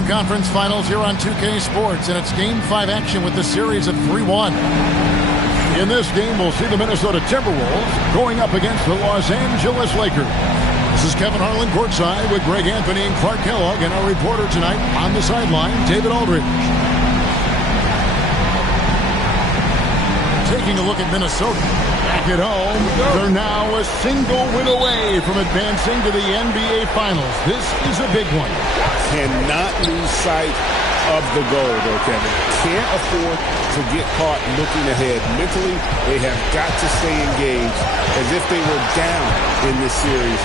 Eastern Conference Finals here on 2K Sports, and it's Game 5 action with the series of 3-1. In this game, we'll see the Minnesota Timberwolves going up against the Los Angeles Lakers. This is Kevin Harlan courtside with Greg Anthony and Clark Kellogg, and our reporter tonight on the sideline, David Aldridge. Taking a look at Minnesota. Back at home, they're now a single win away from advancing to the NBA Finals. This is a big one. Cannot lose sight of the goal, though, Kevin. Can't afford to get caught looking ahead. Mentally, they have got to stay engaged as if they were down in this series.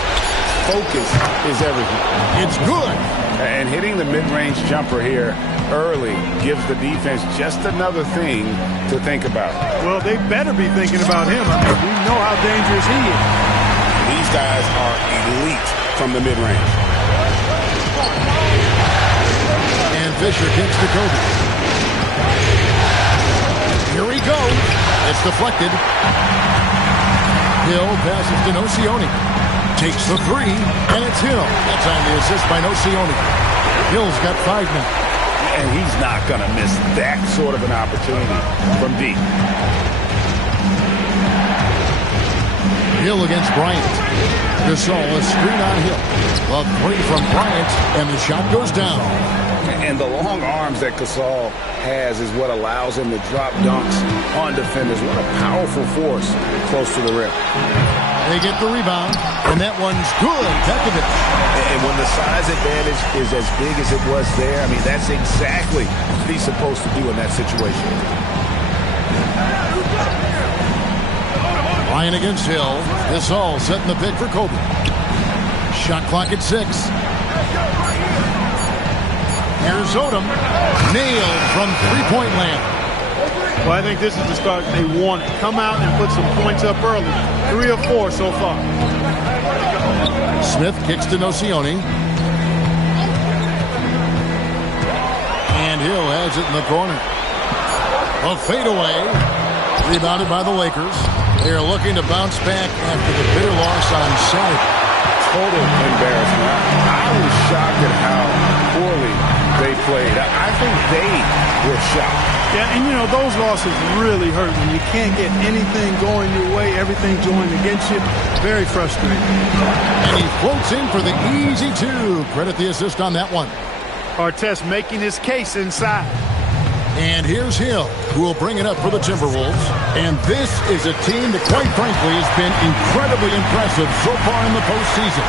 Focus is everything. It's good. And hitting the mid-range jumper here early gives the defense just another thing to think about. Well, they better be thinking about him. I mean, we know how dangerous he is. These guys are elite from the mid-range. And Fisher kicks to Kobe. Here he goes. It's deflected. Hill passes to Nocioni. Takes the three, and it's Hill. That's on the assist by Nocioni. Hill's got 5 now. And he's not going to miss that sort of an opportunity from deep. Hill against Bryant. Gasol, a screen on Hill. A three from Bryant, and the shot goes down. And the long arms that Gasol has is what allows him to drop dunks on defenders. What a powerful force close to the rim. They get the rebound, and that one's good. Pekovic. And when the size advantage is as big as it was there, I mean, that's exactly what he's supposed to do in that situation. Ryan against Hill. Gasol setting the pick for Kobe. Shot clock at 6. Here's Odom. Nailed from three-point land. Well, I think this is the start they wanted. Come out and put some points up early. 3 or 4 so far. Smith kicks to Nocioni. And Hill has it in the corner. A fadeaway. Rebounded by the Lakers. They are looking to bounce back after the bitter loss on Saturday. Total embarrassment. I was shocked at how poorly they played. I think they were shocked. Yeah, and you know, those losses really hurt when you can't get anything going your way, everything's going against you. Very frustrating. And he floats in for the easy 2. Credit the assist on that one. Artest making his case inside. And here's Hill, who will bring it up for the Timberwolves. And this is a team that, quite frankly, has been incredibly impressive so far in the postseason,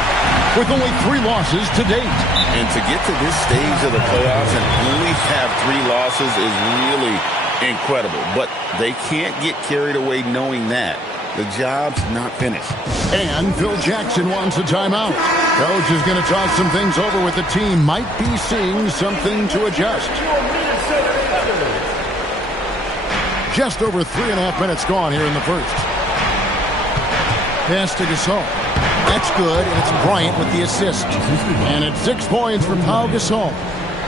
with only 3 losses to date. And to get to this stage of the playoffs and only have 3 losses is really incredible. But they can't get carried away knowing that. The job's not finished. And Phil Jackson wants a timeout. Coach is going to toss some things over with the team. Might be seeing something to adjust. Just over 3.5 minutes gone here in the first. Pass to Gasol. That's good, and it's Bryant with the assist. And it's 6 points for Pau Gasol.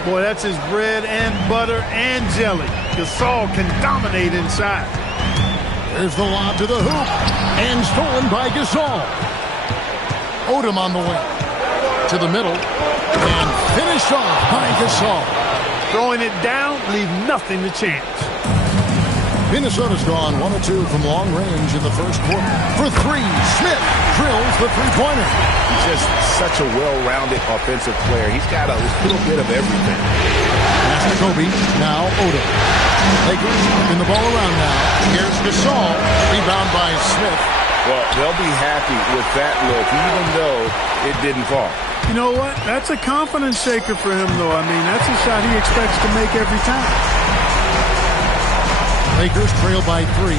Boy, that's his bread and butter and jelly. Gasol can dominate inside. There's the lob to the hoop. And stolen by Gasol. Odom on the wing. To the middle. And finished off by Gasol. Throwing it down, leave nothing to chance. Minnesota's gone 1 of 2 from long range in the first quarter. For 3, Smith drills the three-pointer. He's just such a well-rounded offensive player. He's got a little bit of everything. Pass to Kobe. Now Odom. Lakers in the ball around now. Here's Gasol. Rebound by Smith. Well, they'll be happy with that look, even though it didn't fall. You know what? That's a confidence shaker for him, though. I mean, that's a shot he expects to make every time. Lakers trail by 3.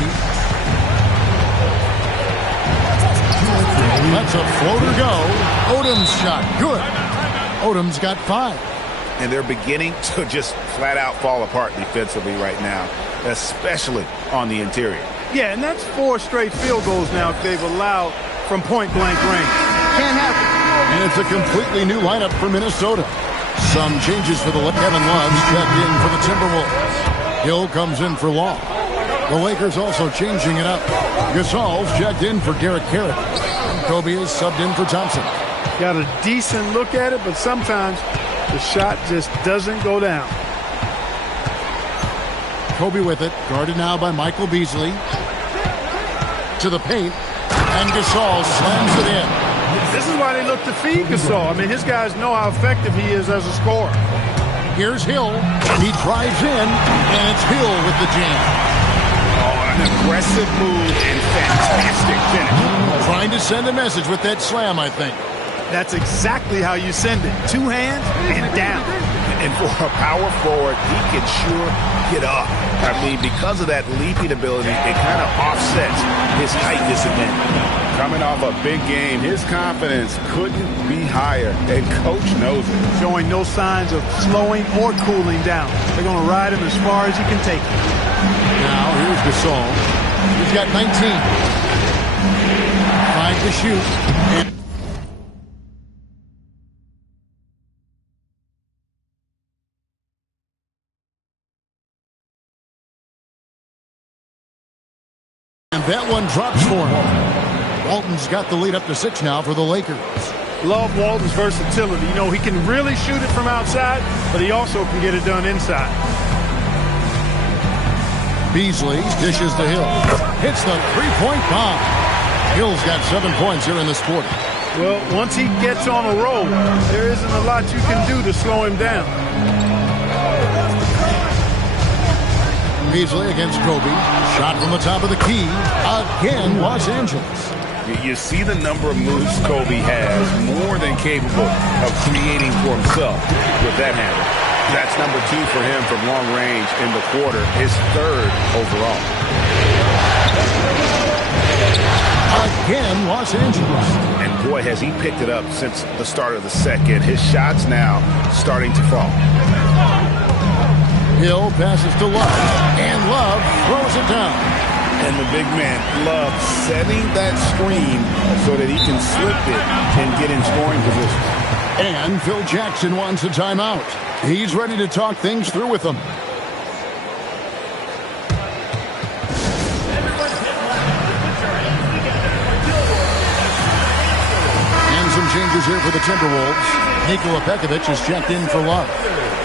Let's a floater go. Odom's shot. Good. Odom's got 5. And they're beginning to just flat out fall apart defensively right now, especially on the interior. Yeah, and that's 4 straight field goals now they've allowed from point-blank range. Can't happen. And it's a completely new lineup for Minnesota. Some changes for the Kevin Love's checked in for the Timberwolves. Hill comes in for Long. The Lakers also changing it up. Gasol's checked in for Garrett Carrick. Kobe is subbed in for Thompson. Got a decent look at it, but sometimes The shot just doesn't go down. Kobe with it, guarded now by Michael Beasley. To the paint, and Gasol slams it in. This is why they look to feed Gasol. I mean, his guys know how effective he is as a scorer. Here's Hill, and he drives in, and it's Hill with the jam. Oh, an aggressive move and fantastic finish. Trying to send a message with that slam, I think. That's exactly how you send it. 2 hands and down. And for a power forward, he can sure get up. I mean, because of that leaping ability, it kind of offsets his height disadvantage. Coming off a big game, his confidence couldn't be higher, and Coach knows it. Showing no signs of slowing or cooling down. They're going to ride him as far as he can take him. Now, here's Gasol. He's got 19. 5 to shoot. And that one drops for him. Walton's got the lead up to 6 now for the Lakers. Love Walton's versatility. You know, he can really shoot it from outside, but he also can get it done inside. Beasley dishes to Hill. Hits the three-point bomb. Hill's got 7 points here in this quarter. Well, once he gets on a roll, there isn't a lot you can do to slow him down. Beasley against Kobe. Shot from the top of the key. Again, Los Angeles. You see the number of moves Kobe has, more than capable of creating for himself with that handle. That's number 2 for him from long range in the quarter, his 3rd overall. Again, Los Angeles. And boy, has he picked it up since the start of the second. His shots now starting to fall. Hill passes to Love, and Love throws it down. And the big man, Love, setting that screen so that he can slip it and get in scoring position. And Phil Jackson wants a timeout. He's ready to talk things through with them. And some changes here for the Timberwolves. Nikola Pekovic is checked in for Love.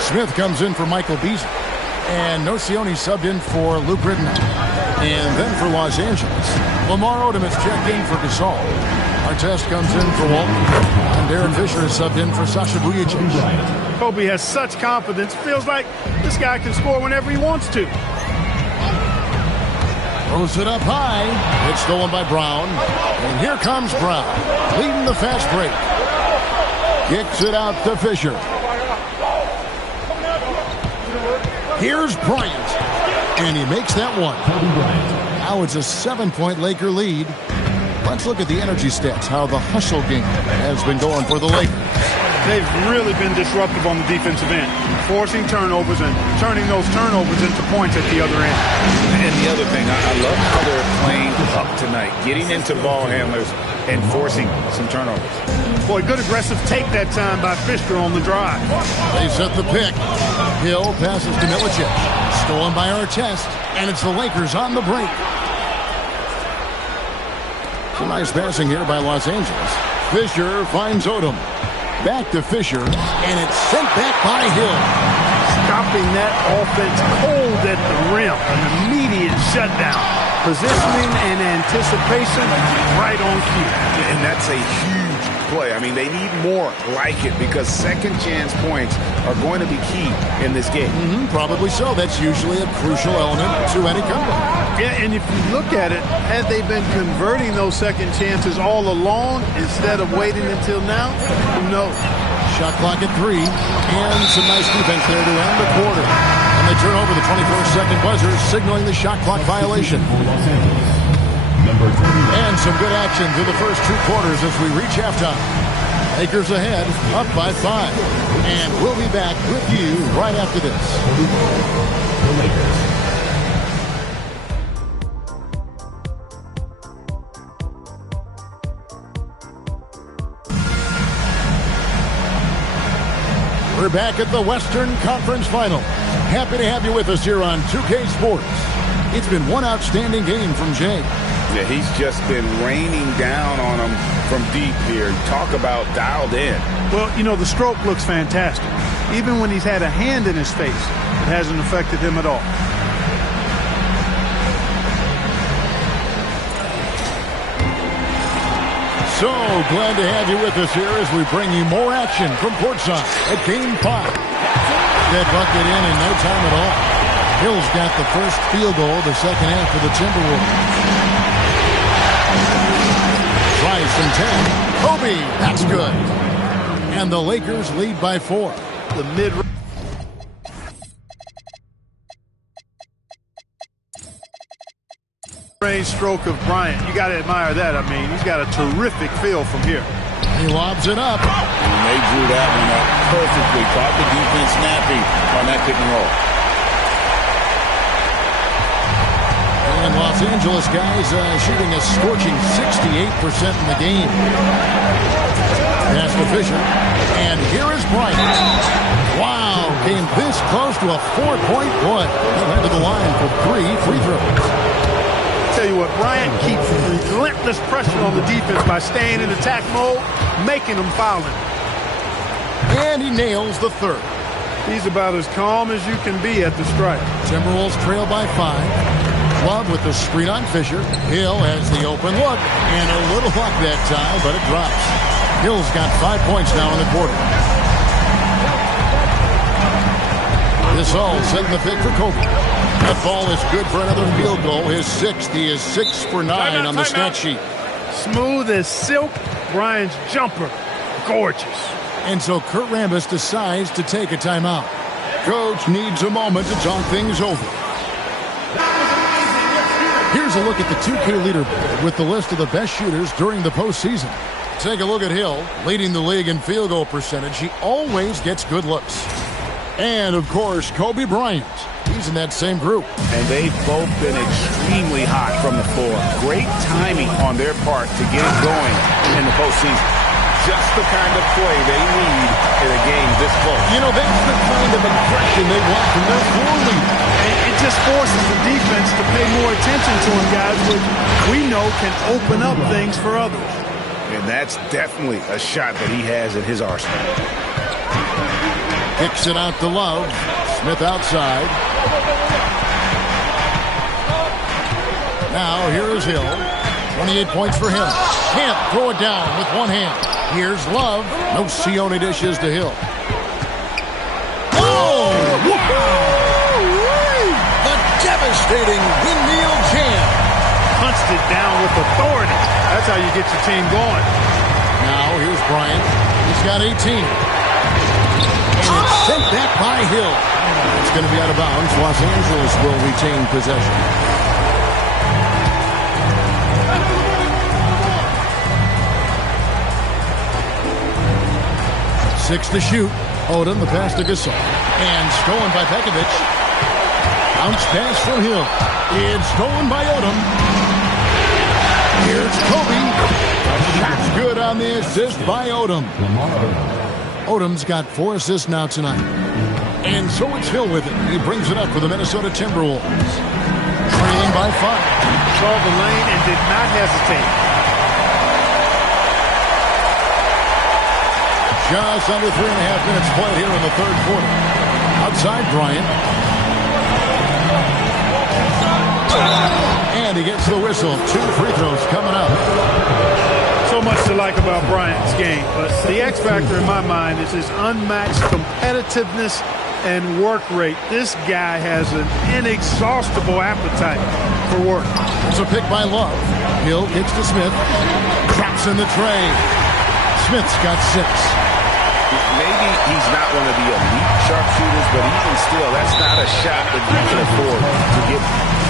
Smith comes in for Michael Beasley. And Nocioni subbed in for Luke Ridnour. And then for Los Angeles, Lamar Odom is checked in for Gasol. Artest comes in for Walton. And Darren Fisher is subbed in for Sasha Vujacic. Kobe has such confidence. Feels like this guy can score whenever he wants to. Throws it up high. It's stolen by Brown. And here comes Brown, leading the fast break. Kicks it out to Fisher. Here's Bryant, and he makes that one. Now it's a 7-point Laker lead. Let's look at the energy stats, how the hustle game has been going for the Lakers. They've really been disruptive on the defensive end, forcing turnovers and turning those turnovers into points at the other end. And the other thing, I love how they're playing up tonight, getting into ball handlers and forcing some turnovers. Boy, good aggressive take that time by Fisher on the drive. They set the pick. Hill passes to Milicic. Stolen by Artest, and it's the Lakers on the break. Some nice passing here by Los Angeles. Fisher finds Odom. Back to Fisher, and it's sent back by Hill. Stopping that offense cold at the rim. An immediate shutdown. Positioning and anticipation right on cue. And that's a huge play. I mean, they need more like it because second chance points are going to be key in this game. Probably so. That's usually a crucial element to any comeback. Yeah, and if you look at it, had they been converting those second chances all along instead of waiting until now, who knows? Shot clock at 3, and some nice defense there to end the quarter. And they turn over the 24-second buzzer, signaling the shot clock violation. And some good action through the first 2 quarters as we reach halftime. Lakers ahead, up by 5. And we'll be back with you right after this. The Lakers. We're back at the Western Conference Final. Happy to have you with us here on 2K Sports. It's been one outstanding game from Jay. Yeah, he's just been raining down on them from deep here. Talk about dialed in. Well, you know, the stroke looks fantastic. Even when he's had a hand in his face, it hasn't affected him at all. So glad to have you with us here as we bring you more action from courtside at Game 5. That bucket in no time at all. Hill's got the first field goal of the second half for the Timberwolves. Tries from 10. Kobe, that's good. And the Lakers lead by 4. The mid range stroke of Bryant. You got to admire that. I mean, he's got a terrific feel from here. He lobs it up. And they drew that one up perfectly. Caught the defense snappy on that pick and roll. And Los Angeles guys shooting a scorching 68% in the game. Pass to Fisher. And here is Bryant. Wow, came this close to a 4-point play. He went to the line for 3 free throws. Tell you what, Bryant keeps relentless pressure on the defense by staying in attack mode, making them foul him. And he nails the third. He's about as calm as you can be at the strike. Timberwolves trail by 5. Love with the screen on Fisher. Hill has the open look. And a little luck that time, but it drops. Hill's got 5 points now in the quarter. This all setting the pick for Kobe. That ball is good for another field goal. His 6th. He is 6 for 9 on the stat sheet. Smooth as silk. Bryant's jumper. Gorgeous. And so Kurt Rambis decides to take a timeout. Coach needs a moment to talk things over. Here's a look at the 2K leaderboard with the list of the best shooters during the postseason. Take a look at Hill, leading the league in field goal percentage. He always gets good looks. And, of course, Kobe Bryant. He's in that same group. And they've both been extremely hot from the floor. Great timing on their part to get it going in the postseason. Just the kind of play they need in a game this close. You know, that's the kind of aggression they want from their floor leader. It just forces the defense to pay more attention to him, guys, which we know can open up things for others. And that's definitely a shot that he has in his arsenal. Kicks it out to Love. Smith outside. Now here is Hill. 28 points for him. Can't throw it down with one hand. Here's Love. No Sione dishes to Hill. Oh! Wow! The devastating windmill jam. Punched it down with authority. That's how you get your team going. Now here's Bryant. He's got 18. And it's sent back by Hill. It's going to be out of bounds. Los Angeles will retain possession. Six to shoot. Odom, the pass to Gasol. And stolen by Pekovic. Bounce pass from Hill. It's stolen by Odom. Here's Kobe. Shot's good on the assist by Odom. Odom's got 4 assists now tonight. And so it's Hill with it. He brings it up for the Minnesota Timberwolves. Trailing by 5. Saw the lane and did not hesitate. Just under 3.5 minutes played here in the third quarter. Outside Bryant. And he gets the whistle. 2 free throws coming up. So much to like about Bryant's game, but the X factor in my mind is his unmatched competitiveness and work rate. This guy has an inexhaustible appetite for work. It's a pick by Love. Hill kicks to Smith. Drops in the tray. Smith's got 6. Maybe he's not one of the elite sharpshooters, but even still, that's not a shot that you can afford to get.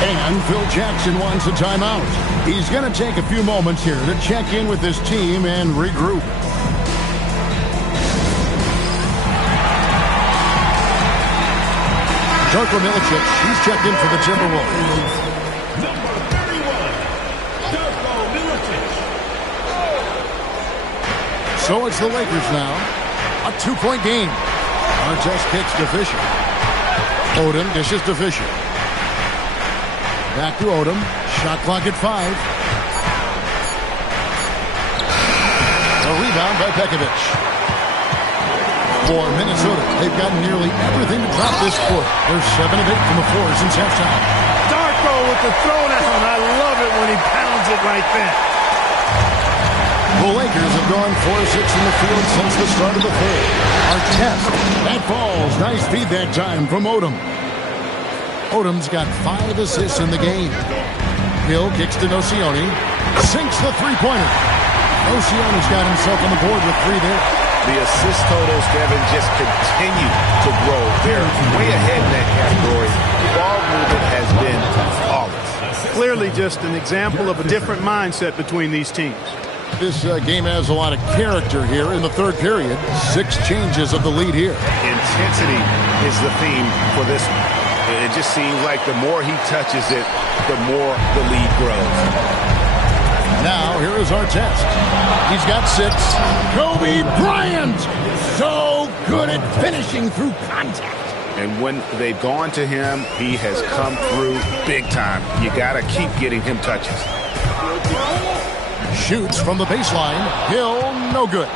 And Phil Jackson wants a timeout. He's going to take a few moments here to check in with his team and regroup. Darko Milicic, he's checked in for the Timberwolves. Number 31, Darko Milicic. So it's the Lakers now. A 2-point game. Artest kicks to Fisher. Odom dishes to Fisher. Back to Odom. Shot clock at 5. A rebound by Pekovic. For Minnesota, they've gotten nearly everything to drop this quarter. They're 7 of 8 from the floor since halftime. Darko with the throwdown. I love it when he pounds it like that. The Lakers have gone 4-6 from the field since the start of the third. Artest, that falls. Nice feed that time from Odom. Odom's got 5 assists in the game. Hill kicks to Nocioni. Sinks the three-pointer. Nocioni's got himself on the board with 3 there. The assist totals, Kevin, just continue to grow. They're way ahead in that category. Ball movement has been flawless. Clearly just an example of a different mindset between these teams. This game has a lot of character here in the third period. 6 changes of the lead here. Intensity is the theme for this one. It just seems like the more he touches it, the more the lead grows. Now, here is our test. He's got 6. Kobe Bryant! So good at finishing through contact. And when they've gone to him, he has come through big time. You got to keep getting him touches. Shoots from the baseline. Hill, no good.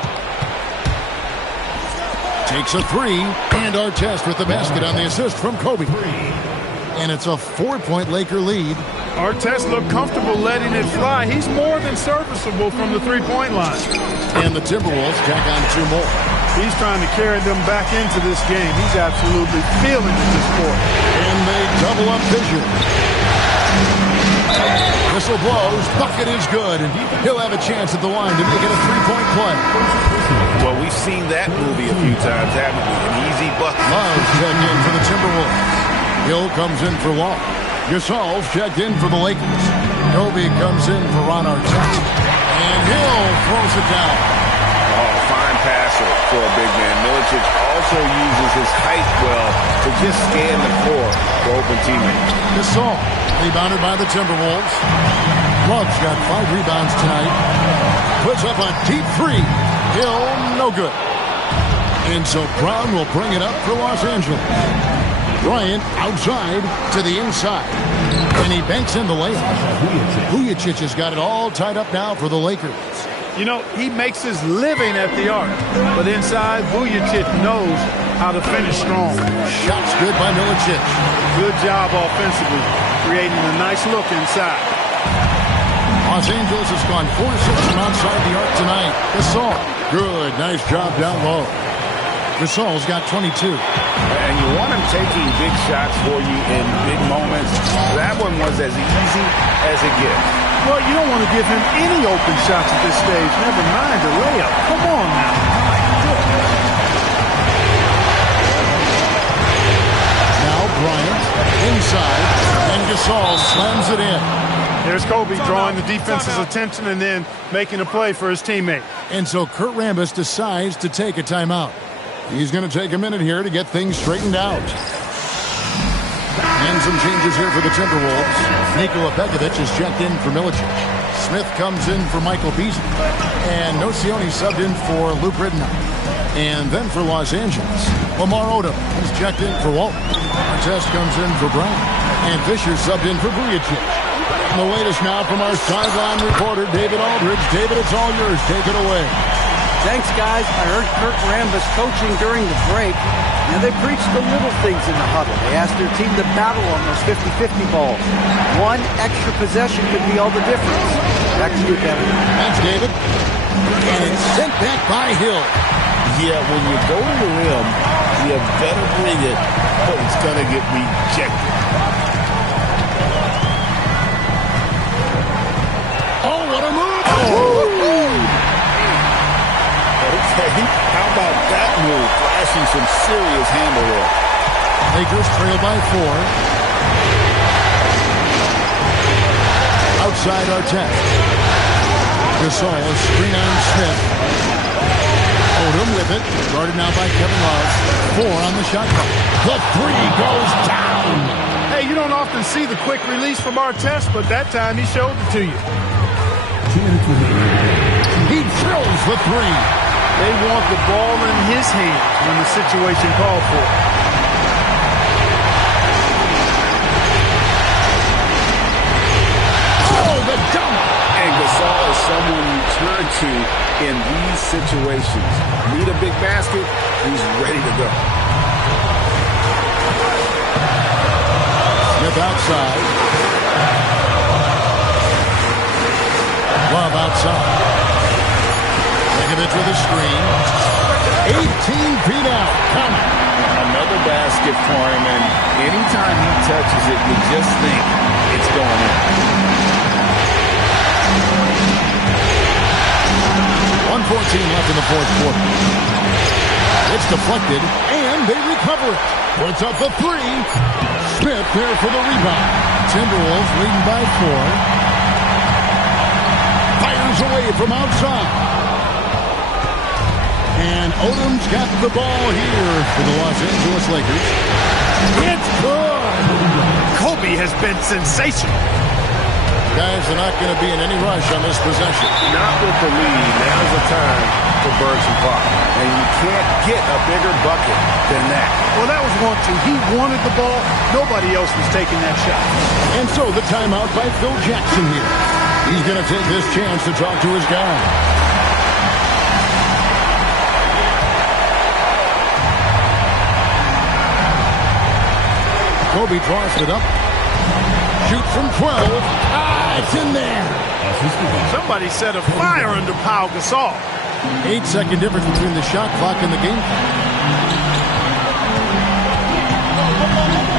Takes a 3. And Artest with the basket on the assist from Kobe. And it's a 4-point Laker lead. Artest looked comfortable letting it fly. He's more than serviceable from the three-point line. And the Timberwolves tack on 2 more. He's trying to carry them back into this game. He's absolutely feeling it this quarter. And they double up Fisher. Whistle blows. Bucket is good. And he'll have a chance at the line to make it a 3-point play. Well, we've seen that movie a few times, haven't we? An easy bucket. Love's checked in for the Timberwolves. Hill comes in for Long. Gasol's checked in for the Lakers. Kobe comes in for Ron Artest. And Hill throws it down. Oh, fine passer for a big man. Milicic also uses his height well to just scan the floor for open teammates. Gasol, rebounded by the Timberwolves. Love's got 5 rebounds tonight. Puts up a deep 3. Hill, no good. And so Brown will bring it up for Los Angeles. Bryant outside to the inside. And he banks in the layup. Vujacic has got it all tied up now for the Lakers. You know, he makes his living at the arc. But inside, Vujacic knows how to finish strong. Shots good by Milicic. Good job offensively, creating a nice look inside. Los Angeles has gone 4-6 from outside the arc tonight. Gasol, good, nice job down low. Gasol's got 22. And you want him taking big shots for you in big moments. That one was as easy as it gets. Well, you don't want to give him any open shots at this stage. Never mind a layup. Come on now. Now Bryant inside, and Gasol slams it in. There's Kobe drawing the defense's attention and then making a play for his teammate. And so Kurt Rambis decides to take a timeout. He's going to take a minute here to get things straightened out. And some changes here for the Timberwolves. Nikola Pekovic is checked in for Milicic. Smith comes in for Michael Beasley. And Nocioni subbed in for Luke Ridnour. And then for Los Angeles, Lamar Odom is checked in for Walton. Artest comes in for Brown. And Fisher subbed in for Vujacic. And the latest now from our sideline reporter, David Aldridge. David, it's all yours. Take it away. Thanks, guys. I heard Kurt Rambis coaching during the break. Now, they preached the little things in the huddle. They asked their team to battle on those 50-50 balls. One extra possession could be all the difference. Back to you, Kevin. Thanks, David. And it's sent back by Hill. Yeah, when you go to the rim, you better bring it, or it's going to get rejected. Oh, what a move! Okay, how about that move? Flashing some serious handle there. Lakers trail by 4. Outside Artest. Gasol, screen on Smith. Odom with it. Guarded now by Kevin Love. 4 on the shot clock. The 3 goes down. Hey, you don't often see the quick release from Artest, but that time he showed it to you. He drills the 3. They want the ball in his hands when the situation called for it. Oh, the dunk! And Gasol is someone you turn to in these situations. Need a big basket? He's ready to go. Smith outside. Love outside. Begovic with a screen. 18 feet out. Coming. Another basket for him, and anytime he touches it, you just think it's going in. 1:14 left in the fourth quarter. It's deflected, and they recover it. Puts up the three. Smith there for the rebound. Timberwolves leading by 4. Fires away from outside. And Odom's got the ball here for the Los Angeles Lakers. It's good. Kobe has been sensational. Guys are not going to be in any rush on this possession. Not with the lead. Now's the time to burn some clock. And you can't get a bigger bucket than that. Well, that was 1-2. He wanted the ball. Nobody else was taking that shot. And so the timeout by Phil Jackson here. He's going to take this chance to talk to his guy. Kobe draws it up. Shoot from 12. It's in there. Somebody set a fire under Pau Gasol. 8-second difference between the shot clock and the game.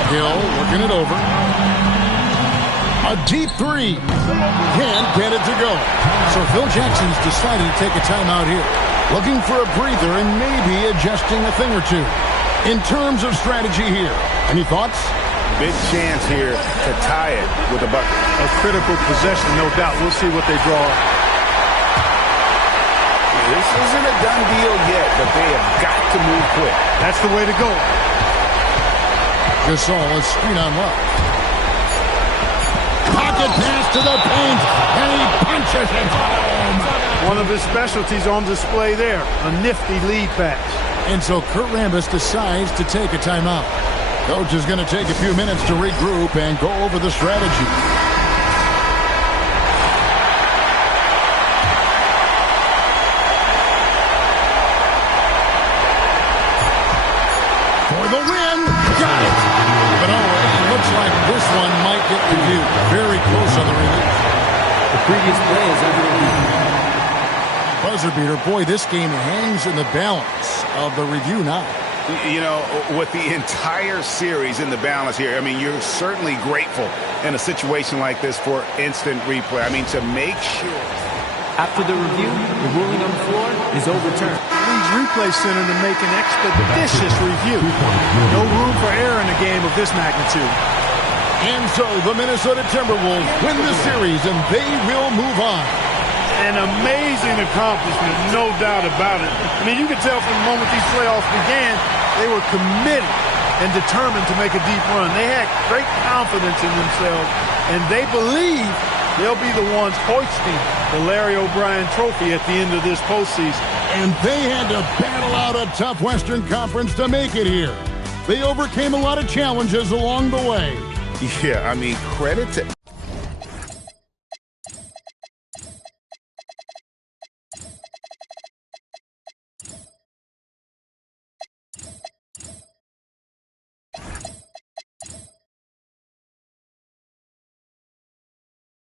Hill working it over. A deep three. Can't get it to go. So Phil Jackson's decided to take a timeout here. Looking for a breather and maybe adjusting a thing or two. In terms of strategy here, any thoughts? Big chance here to tie it with a bucket. A critical possession, no doubt. We'll see what they draw. This isn't a done deal yet, but they have got to move quick. That's the way to go. Gasol is screen on left. Pocket pass to the paint, and he punches it home. One of his specialties on display there. A nifty lead pass. And so Kurt Rambis decides to take a timeout. Coach is going to take a few minutes to regroup and go over the strategy. For the win. Got it. But it looks like this one might get reviewed. Very close on the release. The previous play is under review. Buzzer beater. Boy, this game hangs in the balance of the review now. You know, with the entire series in the balance here, I mean, you're certainly grateful in a situation like this for instant replay. I mean, to make sure. After the review, the ruling on the floor is overturned. Leads Replay Center to make an expeditious review. No room for error in a game of this magnitude. And so the Minnesota Timberwolves win the series, and they will move on. An amazing accomplishment, no doubt about it. I mean, you could tell from the moment these playoffs began, they were committed and determined to make a deep run. They had great confidence in themselves, and they believe they'll be the ones hoisting the Larry O'Brien Trophy at the end of this postseason. And they had to battle out a tough Western Conference to make it here. They overcame a lot of challenges along the way. Yeah, I mean, credit to